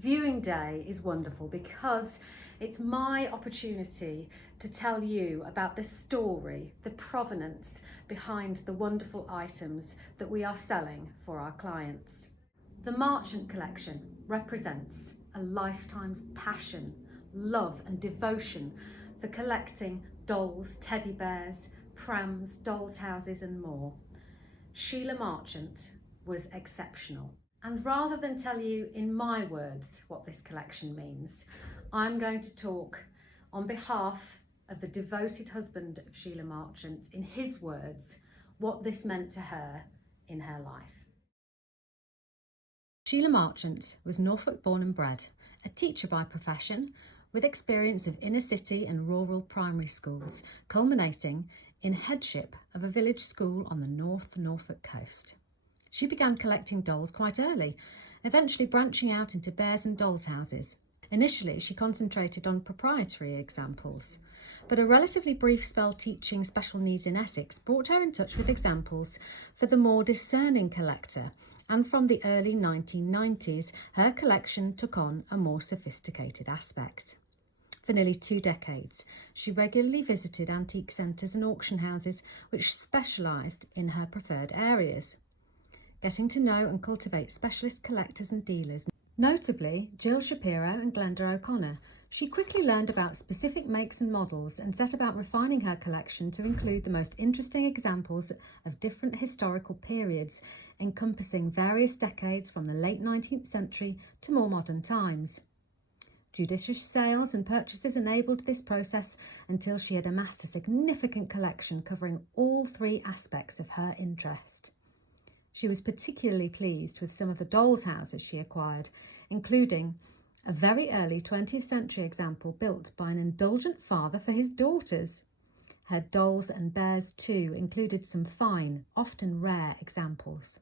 Viewing day is wonderful because it's my opportunity to tell you about the story, the provenance behind the wonderful items that we are selling for our clients. The Marchant Collection represents a lifetime's passion, love and devotion for collecting dolls, teddy bears, prams, dolls' houses and more. Sheila Marchant was exceptional. And rather than tell you in my words what this collection means, I'm going to talk on behalf of the devoted husband of Sheila Marchant, in his words, what this meant to her in her life. Sheila Marchant was Norfolk born and bred, a teacher by profession, with experience of inner city and rural primary schools, culminating in headship of a village school on the North Norfolk coast. She began collecting dolls quite early, eventually branching out into bears and dolls' houses. Initially, she concentrated on proprietary examples, but a relatively brief spell teaching special needs in Essex brought her in touch with examples for the more discerning collector, and from the early 1990s, her collection took on a more sophisticated aspect. For nearly 2 decades, she regularly visited antique centres and auction houses which specialised in her preferred areas, getting to know and cultivate specialist collectors and dealers, notably Jill Shapiro and Glenda O'Connor. She quickly learned about specific makes and models and set about refining her collection to include the most interesting examples of different historical periods, encompassing various decades from the late 19th century to more modern times. Judicious sales and purchases enabled this process until she had amassed a significant collection covering all 3 aspects of her interest. She was particularly pleased with some of the dolls' houses she acquired, including a very early 20th century example built by an indulgent father for his daughters. Her dolls and bears too included some fine, often rare examples.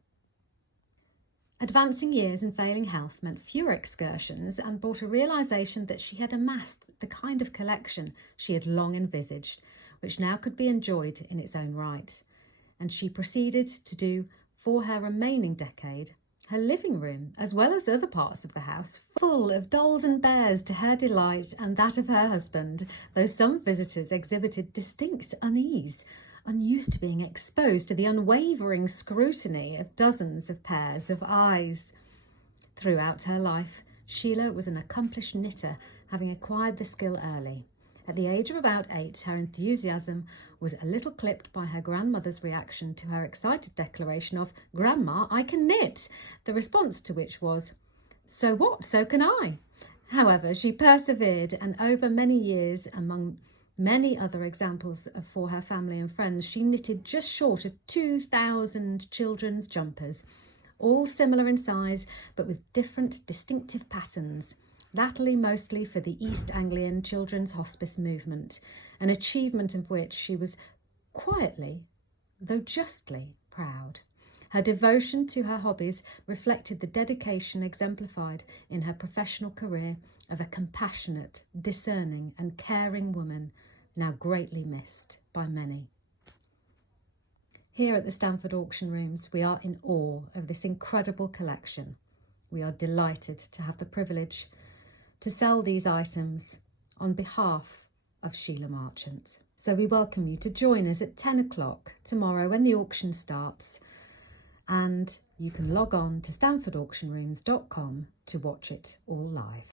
Advancing years and failing health meant fewer excursions and brought a realisation that she had amassed the kind of collection she had long envisaged, which now could be enjoyed in its own right. And she proceeded to do, for her remaining decade, her living room, as well as other parts of the house, full of dolls and bears to her delight and that of her husband, though some visitors exhibited distinct unease, unused to being exposed to the unwavering scrutiny of dozens of pairs of eyes. Throughout her life, Sheila was an accomplished knitter, having acquired the skill early. At the age of about 8, her enthusiasm was a little clipped by her grandmother's reaction to her excited declaration of, "Grandma, I can knit," the response to which was, "So what? So can I." However, she persevered, and over many years, among many other examples for her family and friends, she knitted just short of 2,000 children's jumpers, all similar in size but with different distinctive patterns, latterly mostly for the East Anglian Children's Hospice movement, an achievement of which she was quietly, though justly, proud. Her devotion to her hobbies reflected the dedication exemplified in her professional career of a compassionate, discerning and caring woman, now greatly missed by many. Here at the Stamford Auction Rooms, we are in awe of this incredible collection. We are delighted to have the privilege to sell these items on behalf of Sheila Marchant. So we welcome you to join us at 10 o'clock tomorrow when the auction starts, and you can log on to stamfordauctionrooms.com to watch it all live.